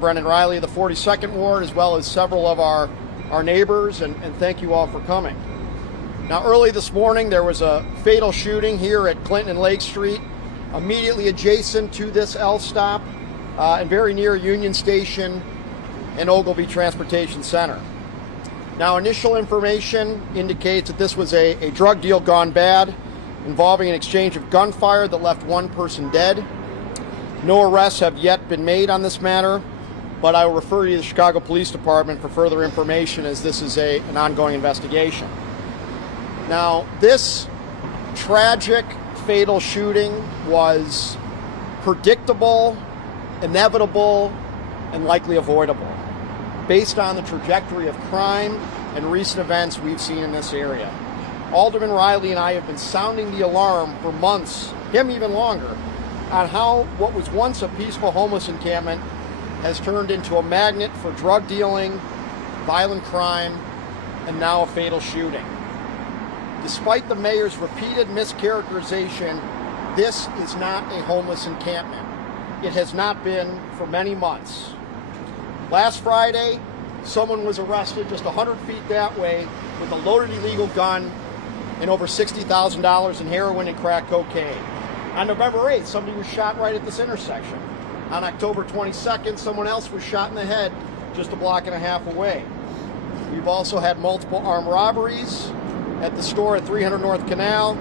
Brendan Riley of the 42nd Ward, as well as several of our neighbors, and thank you all for coming. Now, early this morning, there was a fatal shooting here at Clinton and Lake Street, immediately adjacent to this L stop, and very near Union Station and Ogilvie Transportation Center. Now, initial information indicates that this was a drug deal gone bad, involving an exchange of gunfire that left one person dead. No arrests have yet been made on this matter, but I will refer you to the Chicago Police Department for further information, as this is an ongoing investigation. Now, this tragic, fatal shooting was predictable, inevitable, and likely avoidable, based on the trajectory of crime and recent events we've seen in this area. Alderman Riley and I have been sounding the alarm for months, him even longer, on how what was once a peaceful homeless encampment has turned into a magnet for drug dealing, violent crime, and now a fatal shooting. Despite the mayor's repeated mischaracterization, this is not a homeless encampment. It has not been for many months. Last Friday, someone was arrested just 100 feet that way with a loaded illegal gun and over $60,000 in heroin and crack cocaine. On November 8th, somebody was shot right at this intersection. On October 22nd, someone else was shot in the head just a block and a half away. We've also had multiple armed robberies at the store at 300 North Canal.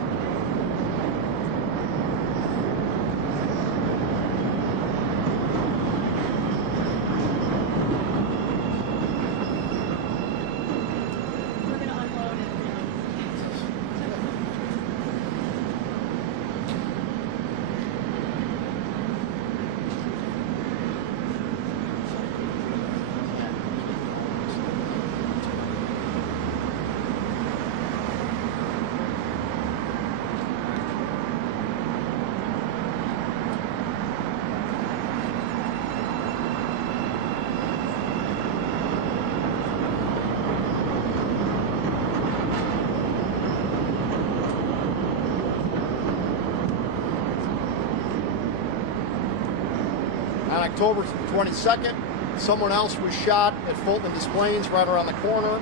On October 22nd, someone else was shot at Fulton and Des Plaines right around the corner,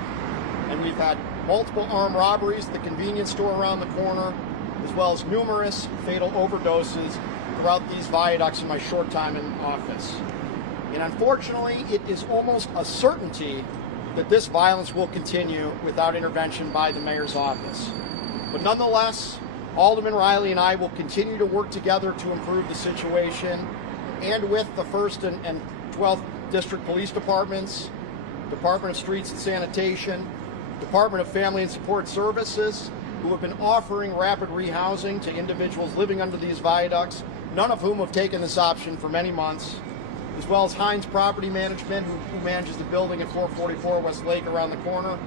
and we've had multiple armed robberies at the convenience store around the corner, as well as numerous fatal overdoses throughout these viaducts in my short time in office. And unfortunately, it is almost a certainty that this violence will continue without intervention by the mayor's office. But nonetheless, Alderman Riley and I will continue to work together to improve the situation, and with the 1st and 12th District Police Departments, Department of Streets and Sanitation, Department of Family and Support Services, who have been offering rapid rehousing to individuals living under these viaducts, none of whom have taken this option for many months, as well as Hines Property Management, who manages the building at 444 West Lake around the corner,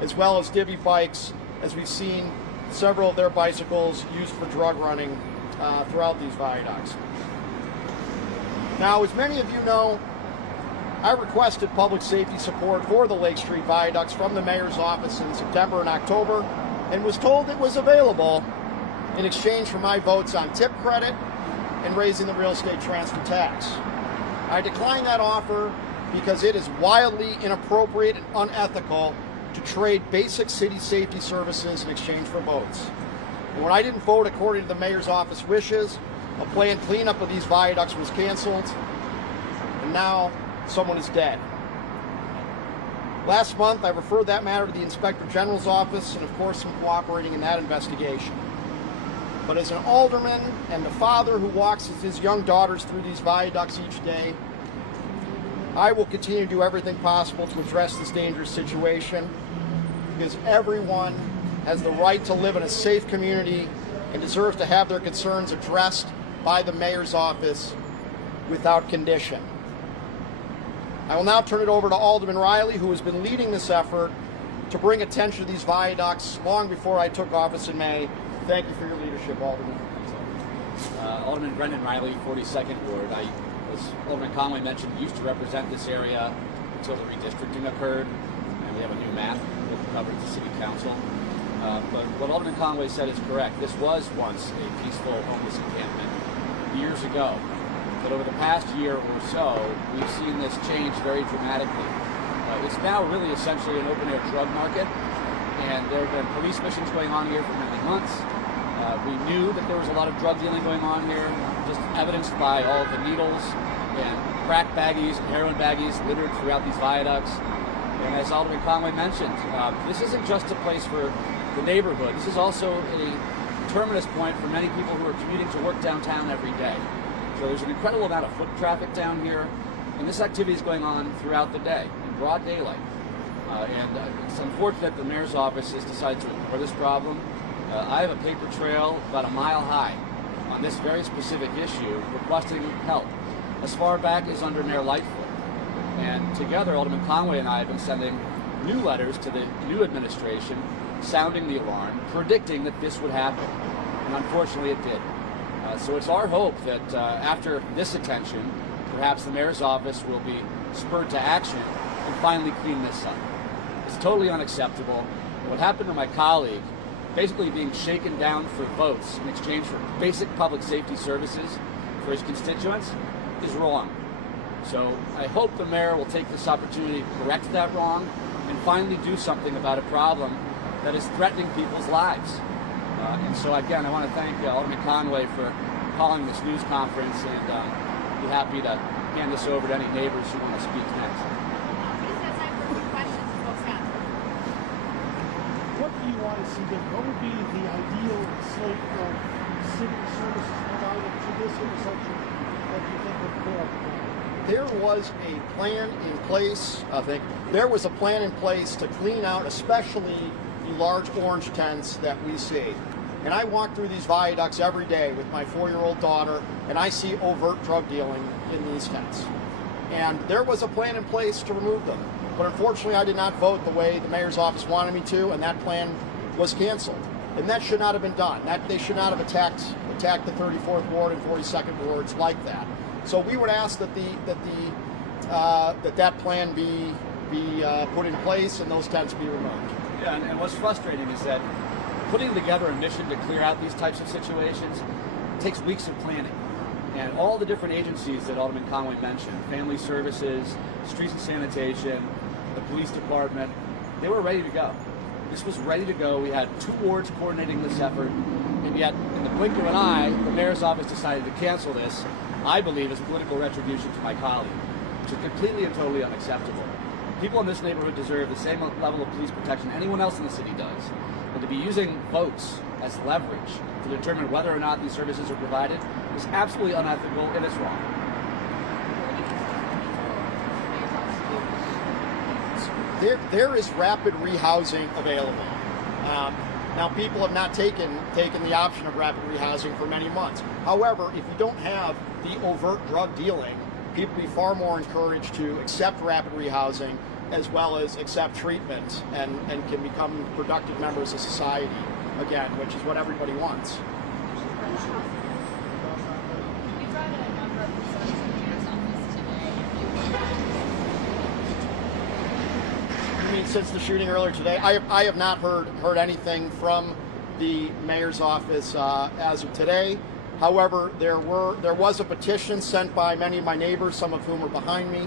as well as Divvy Bikes, as we've seen several of their bicycles used for drug running throughout these viaducts. Now, as many of you know, I requested public safety support for the Lake Street viaducts from the mayor's office in September and October, and was told it was available in exchange for my votes on tip credit and raising the real estate transfer tax. I declined that offer because it is wildly inappropriate and unethical to trade basic city safety services in exchange for votes. And when I didn't vote according to the mayor's office wishes, a planned cleanup of these viaducts was canceled, and now someone is dead. Last month, I referred that matter to the Inspector General's office, and of course I'm cooperating in that investigation. But as an alderman and a father who walks his young daughters through these viaducts each day, I will continue to do everything possible to address this dangerous situation, because everyone has the right to live in a safe community and deserves to have their concerns addressed by the mayor's office without condition. I will now turn it over to Alderman Riley, who has been leading this effort to bring attention to these viaducts long before I took office in May. Thank you for your leadership, Alderman. Alderman Brendan Riley, 42nd Ward. I, as Alderman Conway mentioned, used to represent this area until the redistricting occurred, and we have a new map that covers the City Council. But what Alderman Conway said is correct. This was once a peaceful homeless encampment years ago. that over the past year or so, we've seen this change very dramatically. It's now really essentially an open-air drug market, and there have been police missions going on here for many months. We knew that there was a lot of drug dealing going on here, just evidenced by all the needles and crack baggies and heroin baggies littered throughout these viaducts. And as Alderman Conway mentioned, this isn't just a place for the neighborhood. This is also a terminus point for many people who are commuting to work downtown every day. So there's an incredible amount of foot traffic down here, and this activity is going on throughout the day, in broad daylight. It's unfortunate the mayor's office has decided to ignore this problem. I have a paper trail about a mile high on this very specific issue requesting help, as far back as under Mayor Lightfoot. And together, Alderman Conway and I have been sending new letters to the new administration, sounding the alarm, predicting that this would happen. And unfortunately it did. So it's our hope that after this attention, perhaps the mayor's office will be spurred to action and finally clean this up. It's totally unacceptable. What happened to my colleague, basically being shaken down for votes in exchange for basic public safety services for his constituents, is wrong. So I hope the mayor will take this opportunity to correct that wrong and finally do something about a problem that is threatening people's lives. And so again, I want to thank Alderman Conway for calling this news conference, and be happy to hand this over to any neighbors who want to speak next. Please have time for a few questions if folks have. What do you want to see done? What would be the ideal slate of city services provided to this intersection that you think would clear up the problem? There was a plan in place, I think, there was a plan in place to clean out especially the large orange tents that we see. And I walk through these viaducts every day with my 4-year-old daughter, and I see overt drug dealing in these tents. And there was a plan in place to remove them. But unfortunately, I did not vote the way the mayor's office wanted me to, and that plan was canceled. And that should not have been done. They should not have attacked the 34th Ward and 42nd Wards like that. So we would ask that that plan be put in place and those tents be removed. Yeah, and what's frustrating is that putting together a mission to clear out these types of situations takes weeks of planning. And all the different agencies that Alderman Conway mentioned, Family Services, Streets and Sanitation, the Police Department, they were ready to go. This was ready to go. We had 2 wards coordinating this effort, and yet in the blink of an eye, the mayor's office decided to cancel this, I believe, as political retribution to my colleague, which is completely and totally unacceptable. People in this neighborhood deserve the same level of police protection anyone else in the city does. And to be using votes as leverage to determine whether or not these services are provided is absolutely unethical and it's wrong. There is rapid rehousing available. Now, people have not taken the option of rapid rehousing for many months. However, if you don't have the overt drug dealing, people will be far more encouraged to accept rapid rehousing as well as accept treatment and can become productive members of society again, which is what everybody wants. You brought a number of concerns to the mayor's office today. You mean since the shooting earlier today? I have not heard anything from the mayor's office as of today. However, there was a petition sent by many of my neighbors, some of whom are behind me.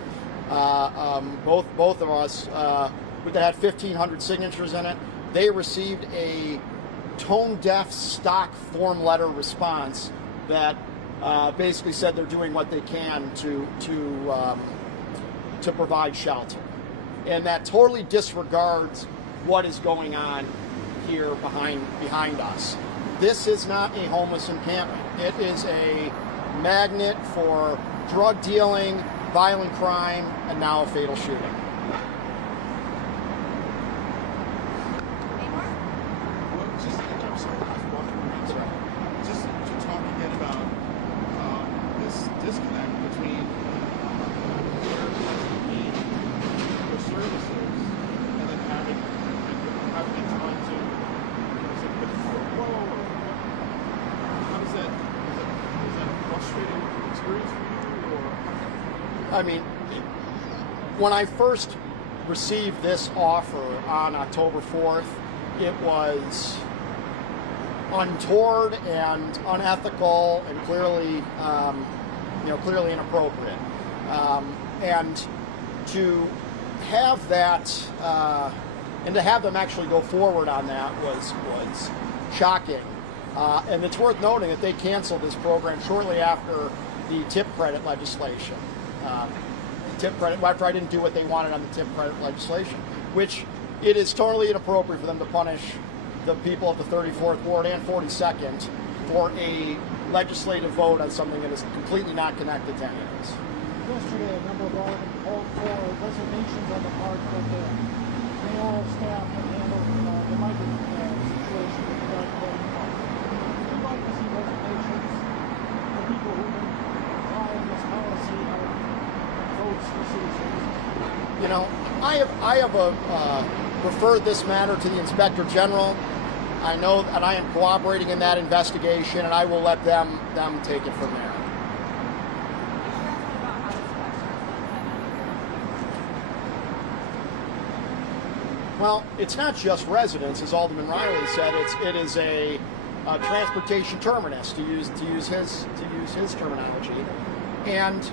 Both of us that had 1,500 signatures in it. They received a tone-deaf stock form letter response that basically said they're doing what they can to provide shelter, and that totally disregards what is going on here behind us. This is not a homeless encampment. It is a magnet for drug dealing, violent crime, and now a fatal shooting. Well, I'm sorry, just to talk again about this disconnect between where people need the services and then having the time to say, whoa, how does that, is that a frustrating experience for you, or? I mean, when I first received this offer on October 4th, it was untoward and unethical and clearly clearly inappropriate. And to have that, and to have them actually go forward on that was shocking. And it's worth noting that they canceled this program shortly after the tip credit legislation. Tip credit, after I didn't do what they wanted on the tip credit legislation, which it is totally inappropriate for them to punish the people of the 34th Ward and 42nd for a legislative vote on something that is completely not connected to any of this. Yesterday, a number of Aldermen called for resignations on the part of the mayoral staff that handled the migrant situation with the Dark Voting Park. We'd like to see resignations for people who've been applying this policy of votes for city services. I have referred this matter to the Inspector General. I know, and I am cooperating in that investigation, and I will let them take it from there. Well, it's not just residents, as Alderman Riley said. It is a transportation terminus, to use his terminology, and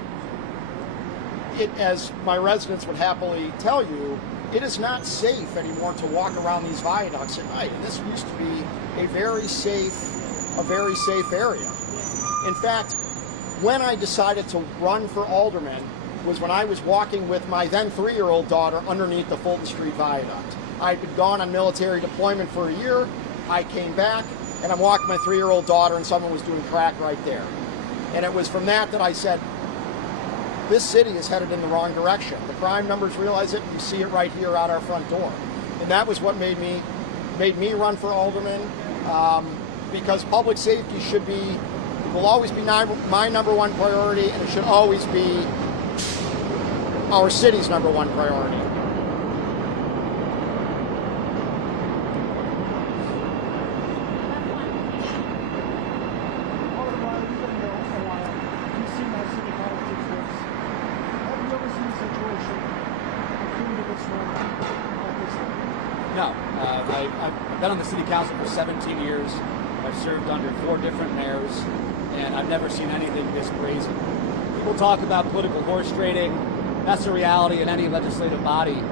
it, as my residents would happily tell you, it is not safe anymore to walk around these viaducts at night. And this used to be a very safe area. In fact, when I decided to run for alderman was when I was walking with my then 3-year-old daughter underneath the Fulton Street Viaduct. I'd been gone on military deployment for a year. I came back, and I'm walking my 3-year-old daughter, and someone was doing crack right there. And it was from that I said, this city is headed in the wrong direction. The crime numbers realize it. You see it right here out our front door. And that was what made me run for alderman, because public safety will always be my number one priority, and it should always be our city's number one priority. Alderman Riley, you've been there for a while. You've seen how city politics works. Have you ever seen a situation akin to this one at this level? No, I've been on the city council for 17 years. I've served under 4 different mayors, and I've never seen anything this brazen. People talk about political horse trading. That's a reality in any legislative body,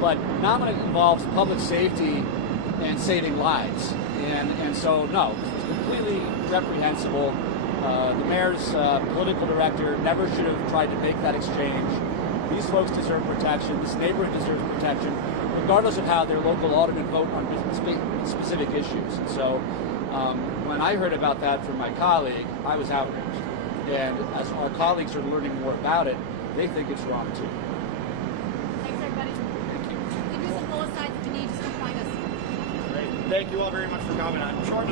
but not when it involves public safety and saving lives. And so, no, it's completely reprehensible. The mayor's political director never should have tried to make that exchange. These folks deserve protection. This neighborhood deserves protection, regardless of how their local aldermen vote on specific issues. And so, when I heard about that from my colleague, I was outraged. And as our colleagues are learning more about it, they think it's wrong too. Thanks, everybody. Thank you. You can do some full asides if you need, just come find us. Great. Thank you all very much for coming. I'm short.